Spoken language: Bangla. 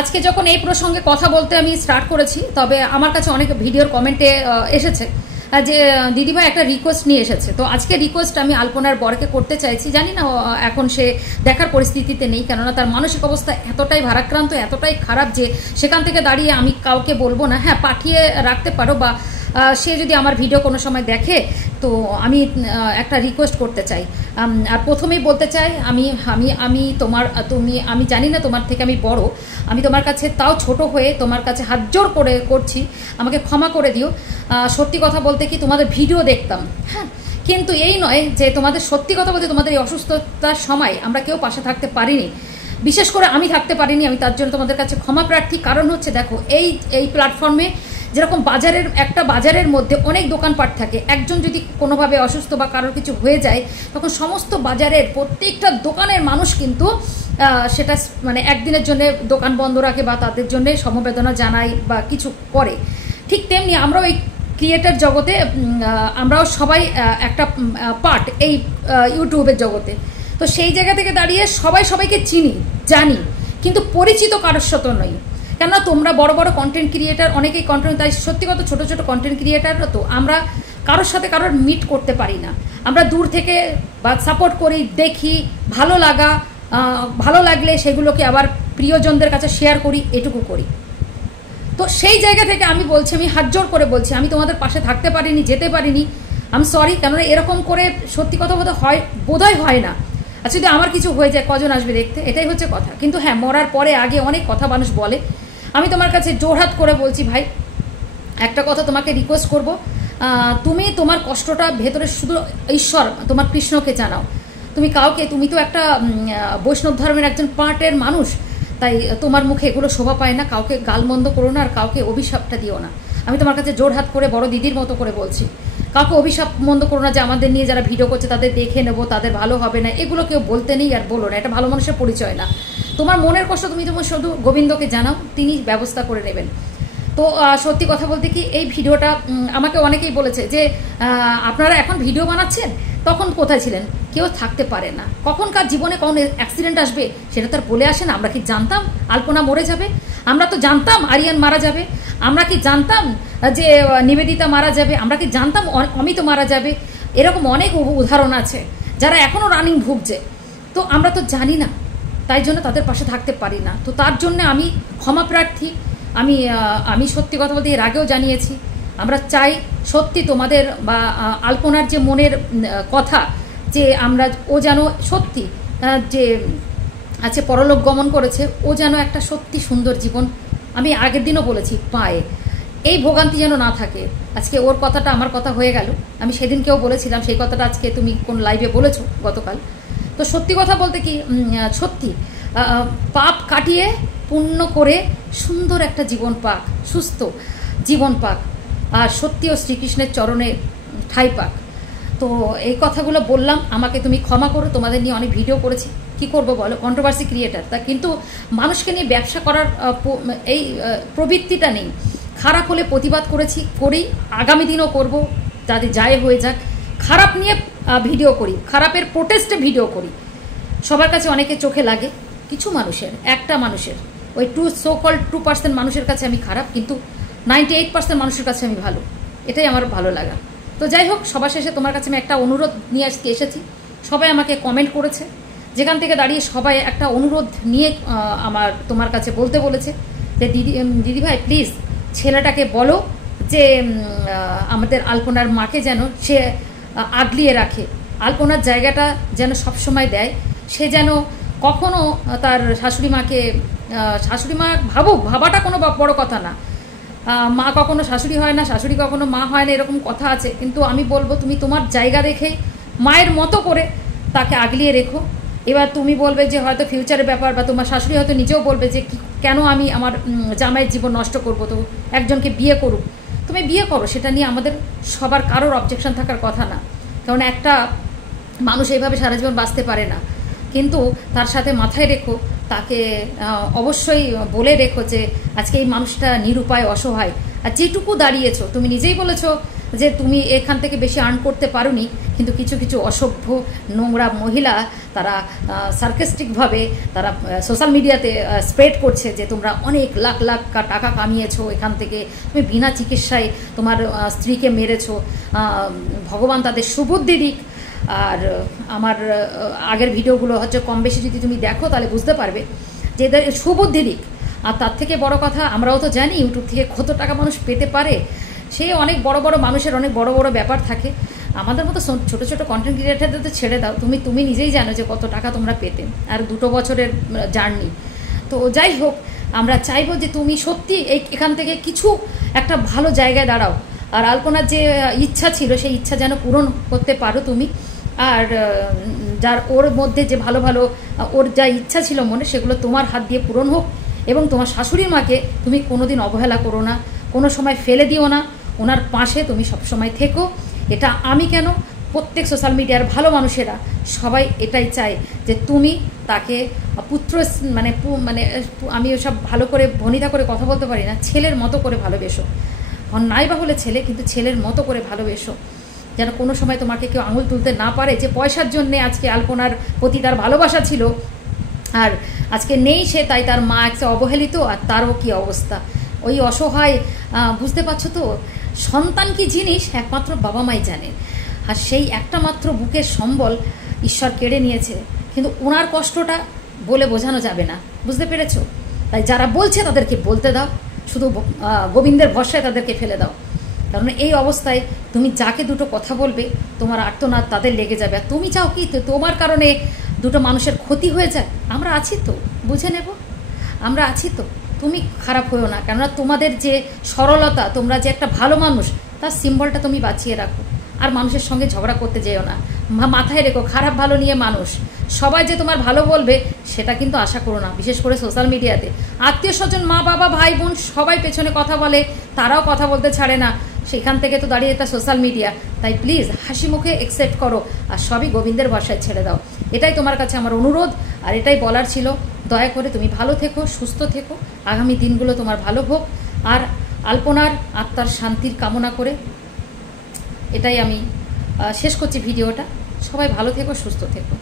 আজকে যখন এই প্রসঙ্গে কথা বলতে আমি স্টার্ট করেছি, তবে আমার কাছে অনেক ভিডিওর কমেন্টে এসেছে যে দিদিভাই একটা রিকোয়েস্ট নিয়ে এসেছে। তো আজকে রিকোয়েস্ট আমি আলপনার বরকে করতে চাইছি। জানি না এখন সে দেখার পরিস্থিতিতে নেই, কেননা তার মানসিক অবস্থা এতটাই ভারাক্রান্ত, এতটাই খারাপ যে সেখান থেকে দাঁড়িয়ে আমি কাউকে বলবো না। হ্যাঁ, পাঠিয়ে রাখতে পারো, বা সে যদি আমার ভিডিও কোনো সময় দেখে তো আমি একটা রিকোয়েস্ট করতে চাই। আর প্রথমেই বলতে চাই, আমি আমি আমি তোমার আমি জানি না তোমার থেকে আমি বড়, আমি তোমার কাছে তাও ছোট হয়ে তোমার কাছে হাত জোর করে করছি, আমাকে ক্ষমা করে দিও। সত্যি কথা বলতে কি তোমাদের ভিডিও দেখতাম, হ্যাঁ, কিন্তু এই নয় যে তোমাদের সত্যি কথা বলতে তোমাদের এই অসুস্থতার সময় আমরা কেউ পাশে থাকতে পারিনি, বিশেষ করে আমি থাকতে পারিনি। আমি তার জন্য তোমাদের কাছে ক্ষমা প্রার্থী। কারণ হচ্ছে দেখো, এই প্ল্যাটফর্মে যেরকম বাজারের মধ্যে অনেক দোকানপাট থাকে, একজন যদি কোনোভাবে অসুস্থ বা কারোর কিছু হয়ে যায়, তখন সমস্ত বাজারের প্রত্যেকটা দোকানের মানুষ কিন্তু সেটা মানে একদিনের জন্য দোকান বন্ধ রাখে বা তাদের জন্য সমবেদনা জানায় বা কিছু করে। ঠিক তেমনি আমরাও এই ক্রিয়েটার জগতে আমরাও সবাই একটা পার্ট এই ইউটিউবের জগতে। তো সেই জায়গা থেকে দাঁড়িয়ে সবাই সবাইকে চিনি, জানি, কিন্তু পরিচিত কারোর সাথে নই। কেননা তোমরা বড় বড় কন্টেন্ট ক্রিয়েটার, অনেকেই কন্টেন্ট, তাই সত্যি কথা ছোট ছোট কন্টেন্ট ক্রিয়েটাররা তো আমরা কারোর সাথে কারোর মিট করতে পারি না। আমরা দূর থেকে বা সাপোর্ট করি, দেখি, ভালো লাগলে সেগুলোকে আবার প্রিয়জনদের কাছে শেয়ার করি, এটুকু করি। তো সেই জায়গা থেকে আমি বলছি, আমি হাত জোর করে বলছি, আমি তোমাদের পাশে থাকতে পারিনি, যেতে পারিনি, আমি সরি। কেননা এরকম করে সত্যি কথা বোধহয় হয় না। আর যদি আমার কিছু হয়ে যায় কজন আসবে দেখতে, এটাই হচ্ছে কথা। কিন্তু হ্যাঁ, মরার পরে আগে অনেক কথা মানুষ বলে। আমি তোমার কাছে জোরহাত করে বলছি ভাই, একটা কথা তোমাকে রিকোয়েস্ট করব, তুমি তোমার কষ্টটা ভেতরে শুধু ঈশ্বর, তোমার কৃষ্ণকে জানাও। তুমি তো একটা বৈষ্ণব ধর্মের একজন পার্টের মানুষ, তাই তোমার মুখে এগুলো শোভা পায় না। কাউকে গালমন্দ করো না, আর কাউকে অভিশাপটা দিও না। আমি তোমার কাছে জোরহাত করে বড় দিদির মতো করে বলছি, কাউকে অভিশাপ মন্দ করো না যে আমাদের নিয়ে যারা ভিডিও করছে তাদের দেখে নেবো, তাদের ভালো হবে না, এগুলো কেউ বলতে নেই আর বলো না। এটা ভালো মানুষের পরিচয় না। তোমার মনের কষ্ট তুমি তোমার শুধু গোবিন্দকে জানাও, তিনি ব্যবস্থা করে নেবেন। তো সত্যি কথা বলতে কি, এই ভিডিওটা আমাকে অনেকেই বলেছে যে আপনারা এখন ভিডিও বানাচ্ছেন, তখন কোথায় ছিলেন? কেউ থাকতে পারে না, কখনকার জীবনে কোন অ্যাক্সিডেন্ট আসবে সেটা তো আর বলে আসে না। আমরা কি জানতাম আলপনা মরে যাবে? আমরা তো জানতাম আরিয়ান মারা যাবে। আমরা কি জানতাম যে নিবেদিতা মারা যাবে? আমরা কি জানতাম অমিত মারা যাবে? এরকম অনেক উদাহরণ আছে যারা এখনও রানিং ভুগছে। তো আমরা তো জানি না, তাই জন্য তাদের পাশে থাকতে পারি না। তো তার জন্য আমি ক্ষমা প্রার্থী। আমি সত্যি কথা বলতে এর আগেও জানিয়েছি, আমরা চাই সত্যি তোমাদের বা আলপনার যে মনের কথা, যে ও যেন সত্যি যে আছে পরলোক গমন করেছে, ও যেন একটা সত্যি সুন্দর জীবন, আমি আগের দিনও বলেছি, পায়ে। এই ভোগান্তি যেন না থাকে। আজকে ওর কথাটা আমার কথা হয়ে গেল, আমি সেদিনকেও বলেছিলাম সেই কথাটা, আজকে তুমি কোন লাইভে বলেছো গতকাল। তো সত্যি কথা বলতে কি, সত্যি পাপ কাটিয়ে পুণ্য করে সুন্দর একটা জীবন পাক, সুস্থ জীবন পাক, আর সত্যিও শ্রীকৃষ্ণের চরণে ঠাঁই পাক। তো এই কথাগুলো বললাম, আমাকে তুমি ক্ষমা করো। তোমাদের নিয়ে অনেক ভিডিও করেছি, কি করব বলো, কন্ট্রোভার্সি ক্রিয়েটার, তা কিন্তু মানুষকে নিয়ে ব্যবসা করার এই প্রবৃত্তিটা নেই। খারাপ হলে প্রতিবাদ করি, আগামী দিনও করব, যাদের যায় হয়ে যাক। খারাপ নিয়ে ভিডিও করি, খারাপের প্রোটেস্টে ভিডিও করি। সবার কাছে অনেকে চোখে লাগে, কিছু মানুষের, একটা মানুষের, ওই 2% মানুষের কাছে আমি খারাপ, কিন্তু 98% মানুষের কাছে আমি ভালো। এটাই আমার ভালো লাগা। তো যাই হোক, সবার শেষে তোমার কাছে আমি একটা অনুরোধ নিয়ে আজকে এসেছি। সবাই আমাকে কমেন্ট করেছে, যেখান থেকে দাঁড়িয়ে সবাই একটা অনুরোধ নিয়ে তোমার কাছে বলতে বলেছে যে দিদিভাই প্লিজ ছেলেটাকে বলো যে আমাদের আলপনার মাকে যেন সে আগলিয়ে রাখে, আলপনার জায়গাটা যেন সবসময় দেয়। সে যেন কখনো তার শাশুড়ি মা ভাবাটা কোনো বড় কথা না। মা কখনো শাশুড়ি হয় না, শাশুড়ি কখনো মা হয় না, এরকম কথা আছে। কিন্তু আমি বলবো, তুমি তোমার জায়গা রেখে মায়ের মতো করে তাকে আগলিয়ে রেখো। এবার তুমি বলবে যে হয়তো ফিউচারের ব্যাপার, বা তোমার শাশুড়ি হয়তো নিজেও বলবে যে কেন আমি আমার জামাইয়ের জীবন নষ্ট করবো, তো একজনকে বিয়ে করুক। তুমি বিয়ে করো, সেটা নিয়ে আমাদের সবার কারোর অবজেকশন থাকার কথা না। কারণ একটা মানুষ এইভাবে সারা জীবন বাঁচতে পারে না। কিন্তু তার সাথে মাথায় রেখো, তাকে অবশ্যই বলে রেখো যে আজকে এই মানুষটা নিরুপায়, অসহায়। আর যেটুকু দাঁড়িয়েছো, তুমি নিজেই বলেছো যে তুমি এখান থেকে বেশি আর্ন করতে পারোনি, কিন্তু কিছু কিছু অসভ্য নোংরা মহিলা তারা সার্কাস্টিকভাবে তারা সোশ্যাল মিডিয়াতে স্প্রেড করছে যে তোমরা অনেক লাখ লাখ টাকা কামিয়েছো এখান থেকে, তুমি বিনা চিকিৎসায় তোমার স্ত্রীকে মেরেছো, ভগবান তাদের সুবুদ্ধি দিক। আর আমার আগের ভিডিওগুলো হচ্ছে কম বেশি যদি তুমি দেখো তাহলে বুঝতে পারবে যে এদের সুবুদ্ধি দিক। আর তার থেকে বড় কথা, আমরাও তো জানি ইউটিউব থেকে কত টাকা মানুষ পেতে পারে, সে অনেক বড় বড় মানুষের অনেক বড় বড় ব্যাপার থাকে। আমাদের মতো ছোটো ছোটো কন্টেন্ট ক্রিয়েটারদের তো ছেড়ে দাও, তুমি নিজেই জানো যে কত টাকা তোমরা পেতে, আর 2 বছরের জার্নি। তো যাই হোক, আমরা চাইবো যে তুমি সত্যি এখান থেকে কিছু একটা ভালো জায়গায় দাঁড়াও, আর আলপনার যে ইচ্ছা ছিল সেই ইচ্ছা যেন পূরণ করতে পারো তুমি। আর যার ওর মধ্যে যে ভালো ভালো ওর যা ইচ্ছা ছিল মনে, সেগুলো তোমার হাত দিয়ে পূরণ হোক। এবং তোমার শাশুড়ির মাকে তুমি কোনোদিন অবহেলা করো না, কোনো সময় ফেলে দিও না, ওনার পাশে তুমি সবসময় থেকো। এটা আমি কেন, প্রত্যেক সোশ্যাল মিডিয়ার ভালো মানুষেরা সবাই এটাই চায় যে তুমি তাকে পুত্র মানে আমি ওসব ভালো করে ভনিতা করে কথা বলতে পারি না, ছেলের মতো করে ভালোবেসো। নাই বা হলে ছেলে, কিন্তু ছেলের মতো করে ভালোবেসো, যেন কোনো সময় তোমাকে কেউ আঙুল তুলতে না পারে যে পয়সার জন্যে আজকে আলপনার প্রতি তার ভালোবাসা ছিল আর আজকে নেই সে, তাই তার মা একটা অবহেলিত, আর তারও কি অবস্থা, ওই অসহায়। বুঝতে পারছো তো, সন্তান কি জিনিস একমাত্র বাবা মাই জানে, আর সেই একটা মাত্র বুকের সম্বল ঈশ্বর কেড়ে নিয়েছে, কিন্তু ওনার কষ্টটা বলে বোঝানো যাবে না, বুঝতে পেরেছো? তাই যারা বলছে তাদেরকে বলতে দাও, শুধু গোবিন্দের ভরসায় তাদেরকে ফেলে দাও। কারণ এই অবস্থায় তুমি যাকে দুটো কথা বলবে তোমার আর্তনাদ তাদের লেগে যাবে, আর তুমি চাও কি তো তোমার কারণে দুটো মানুষের ক্ষতি হয়ে যায়? আমরা আছি তো, বুঝে নেব, আমরা আছি তো, তুমি খারাপ হয়েও না। কেননা তোমাদের যে সরলতা, তোমরা যে একটা ভালো মানুষ, তার সিম্বলটা তুমি বাঁচিয়ে রাখো। আর মানুষের সঙ্গে ঝগড়া করতে যেও না, মাথায় রেখো খারাপ ভালো নিয়ে মানুষ, সবাই যে তোমার ভালো বলবে সেটা কিন্তু আশা করো না। বিশেষ করে সোশ্যাল মিডিয়াতে আত্মীয় স্বজন, মা বাবা, ভাই বোন সবাই পেছনে কথা বলে, তারাও কথা বলতে ছাড়ে না, সেখান থেকে তো দাঁড়িয়ে এটা সোশ্যাল মিডিয়া। তাই প্লিজ হাসি মুখে অ্যাকসেপ্ট করো, আর সবই গোবিন্দের ভাষায় ছেড়ে দাও। এটাই তোমার কাছে আমার অনুরোধ, আর এটাই বলার ছিল। দয়া করে তুমি ভালো থেকো, সুস্থ থেকো, আগামী দিনগুলো তোমার ভালো হোক, আর আলপনার আত্মার শান্তির কামনা করে এটাই আমি শেষ করছি ভিডিওটা। সবাই ভালো থেকো, সুস্থ থেকো।